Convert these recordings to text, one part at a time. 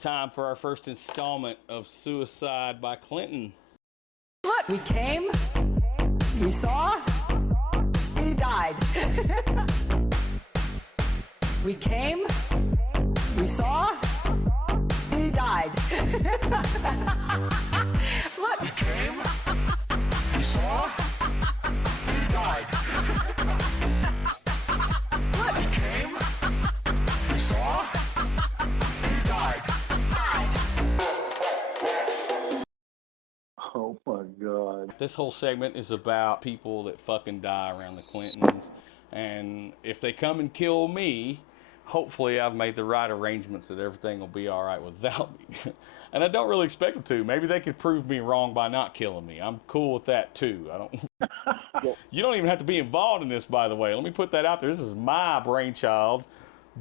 Time for our first installment of Suicide by Clinton. Look, we came, we saw, he died. We came, we saw, he died. Look, we came, we saw, he died. Look, we came, we saw, he died. Oh my God. This whole segment is about people that fucking die around the Clintons. And if they come and kill me, hopefully I've made the right arrangements that everything will be all right without me. And I don't really expect them to. Maybe they could prove me wrong by not killing me. I'm cool with that too. I don't. You don't even have to be involved in this, by the way. Let me put that out there. This is my brainchild.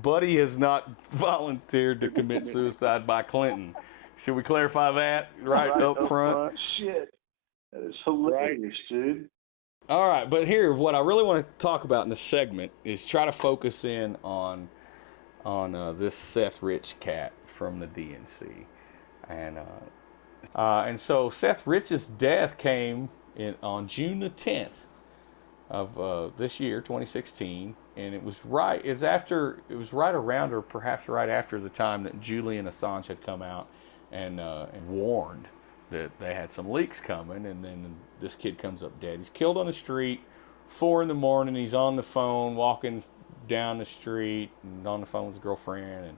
Buddy has not volunteered to commit suicide by Clinton. Should we clarify that right up front? Shit. That is hilarious, dude. All right, but here, what I really want to talk about in this segment is try to focus in on this Seth Rich cat from the DNC. And so Seth Rich's death came on June the 10th of this year, 2016, and it was right around, or perhaps right after, the time that Julian Assange had come out and warned that they had some leaks coming. And then this kid comes up dead. He's killed on the street, 4 a.m. He's on the phone, walking down the street, and on the phone with his girlfriend, and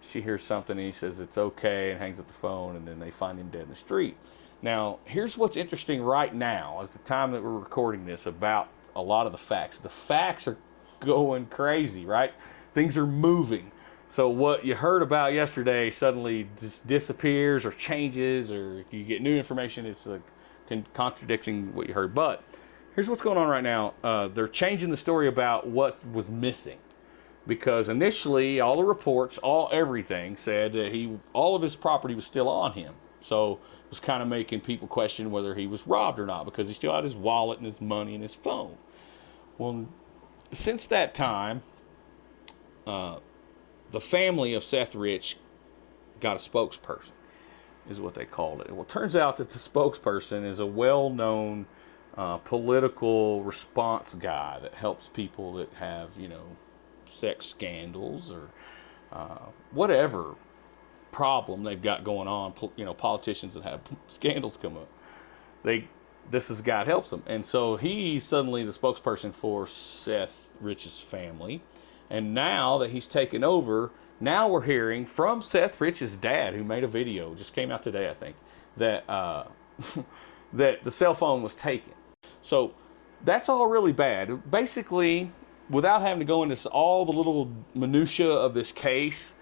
she hears something, and he says it's okay, and hangs up the phone, and then they find him dead in the street. Now, here's what's interesting right now, is the time that we're recording this, about a lot of the facts. The facts are going crazy, right? Things are moving. So what you heard about yesterday suddenly just disappears or changes, or you get new information. It's like contradicting what you heard. But here's what's going on right now. They're changing the story about what was missing, because initially all the reports, everything said that all of his property was still on him. So it was kind of making people question whether he was robbed or not, because he still had his wallet and his money and his phone. Well, since that time, the family of Seth Rich got a spokesperson, is what they called it. Well, it turns out that the spokesperson is a well-known political response guy that helps people that have, sex scandals or whatever problem they've got going on. Politicians that have scandals come up. This is a guy that helps them. And so he's suddenly the spokesperson for Seth Rich's family. And now that he's taken over, now we're hearing from Seth Rich's dad, who made a video, just came out today, I think, that that the cell phone was taken. So that's all really bad. Basically, without having to go into all the little minutia of this case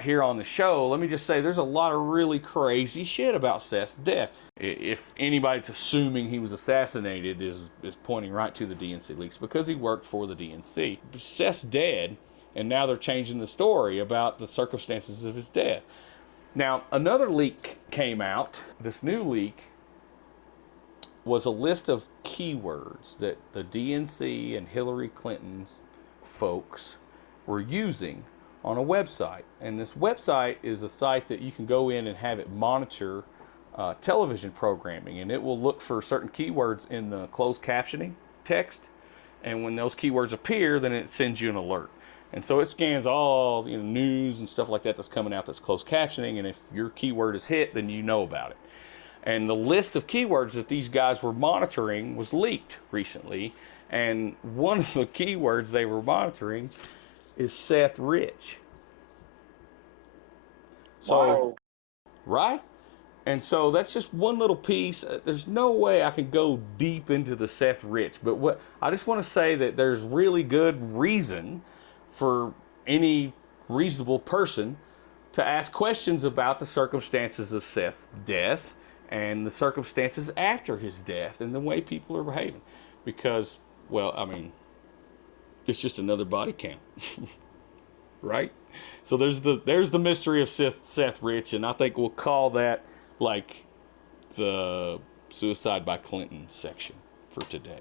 here on the show, let me just say there's a lot of really crazy shit about Seth's death. If anybody's assuming he was assassinated, is pointing right to the DNC leaks, because he worked for the DNC. Seth's dead, and now they're changing the story about the circumstances of his death. Now, another leak came out. This new leak was a list of keywords that the DNC and Hillary Clinton's folks were using on a website. And this website is a site that you can go in and have it monitor television programming, and it will look for certain keywords in the closed captioning text, and when those keywords appear, then it sends you an alert. And so it scans all news and stuff like that that's coming out that's closed captioning, and if your keyword is hit, then you know about it. And the list of keywords that these guys were monitoring was leaked recently, and one of the keywords they were monitoring is Seth Rich. So, Wow. Right? And so that's just one little piece. There's no way I can go deep into the Seth Rich, but what I just want to say that there's really good reason for any reasonable person to ask questions about the circumstances of Seth's death and the circumstances after his death and the way people are behaving. Because, well, I mean, it's just another body count, right? So there's the mystery of Seth Rich, and I think we'll call that like the Suicide by Clinton section for today.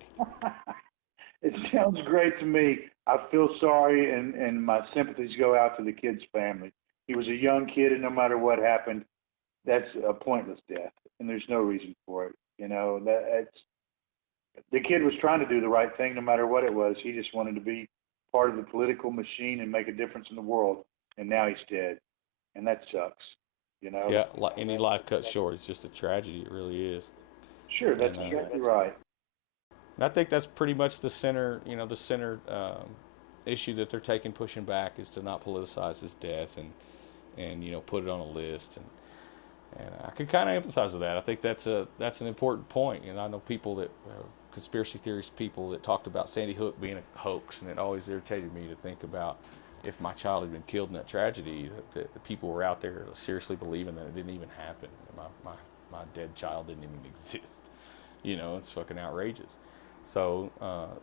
It sounds great to me. I feel sorry, and my sympathies go out to the kid's family. He was a young kid, and no matter what happened, that's a pointless death, and there's no reason for it. You know, the kid was trying to do the right thing no matter what it was. He just wanted to be part of the political machine and make a difference in the world, and now he's dead, and that sucks. You know? Yeah, any life cut short is just a tragedy. It really is. Sure, that's And, exactly right. And I think that's pretty much the center, the center issue that they're pushing back is to not politicize his death and put it on a list. And I can kind of empathize with that. I think that's an important point. And I know people that conspiracy theorist people that talked about Sandy Hook being a hoax, and it always irritated me to think about if my child had been killed in that tragedy, that the people were out there seriously believing that it didn't even happen. My dead child didn't even exist. It's fucking outrageous. So,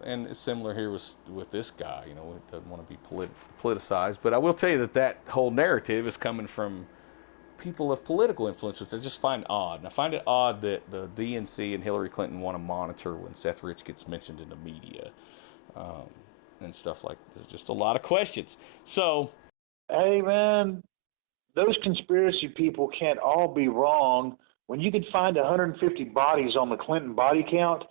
and it's similar here with this guy. It doesn't want to be politicized. But I will tell you that whole narrative is coming from people of political influence, which I just find odd. And I find it odd that the DNC and Hillary Clinton want to monitor when Seth Rich gets mentioned in the media and stuff like this. Just a lot of questions. So, hey, man, those conspiracy people can't all be wrong. When you can find 150 bodies on the Clinton body count,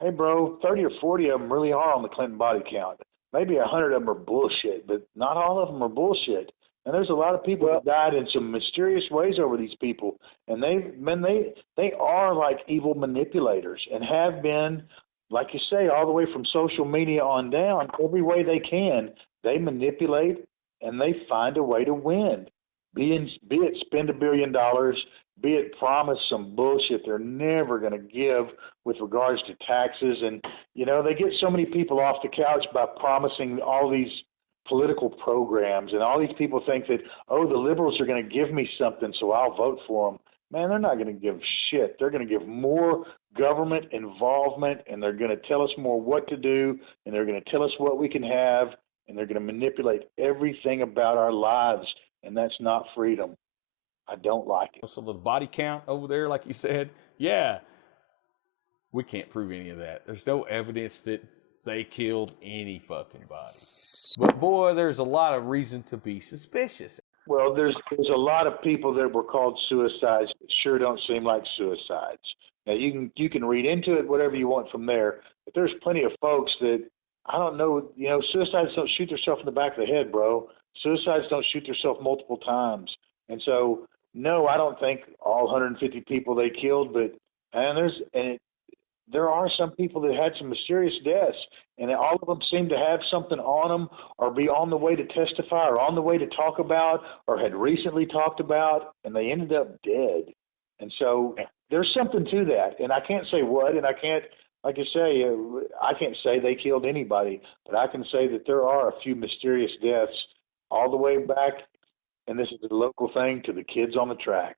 hey, bro, 30 or 40 of them really are on the Clinton body count. Maybe 100 of them are bullshit, but not all of them are bullshit. And there's a lot of people that died in some mysterious ways over these people. And they are like evil manipulators and have been, like you say, all the way from social media on down, every way they can. They manipulate and they find a way to win. Be it spend $1 billion, be it promise some bullshit they're never going to give with regards to taxes. And, they get so many people off the couch by promising all these political programs, and all these people think that, the liberals are going to give me something, so I'll vote for them. Man, they're not going to give shit. They're going to give more government involvement, and they're going to tell us more what to do, and they're going to tell us what we can have, and they're going to manipulate everything about our lives, and that's not freedom. I don't like it. So the body count over there, like you said, yeah, we can't prove any of that. There's no evidence that they killed any fucking body. But boy, there's a lot of reason to be suspicious. Well, there's a lot of people that were called suicides that sure don't seem like suicides. Now you can read into it whatever you want from there, but there's plenty of folks that I don't know. Suicides don't shoot themselves in the back of the head, bro. Suicides don't shoot themselves multiple times, and so no, I don't think all 150 people they killed, but there are some people that had some mysterious deaths, and all of them seem to have something on them or be on the way to testify or on the way to talk about or had recently talked about, and they ended up dead. And so there's something to that, and I can't say what, and I can't, like I say, I can't say they killed anybody, but I can say that there are a few mysterious deaths all the way back, and this is a local thing, to the kids on the track.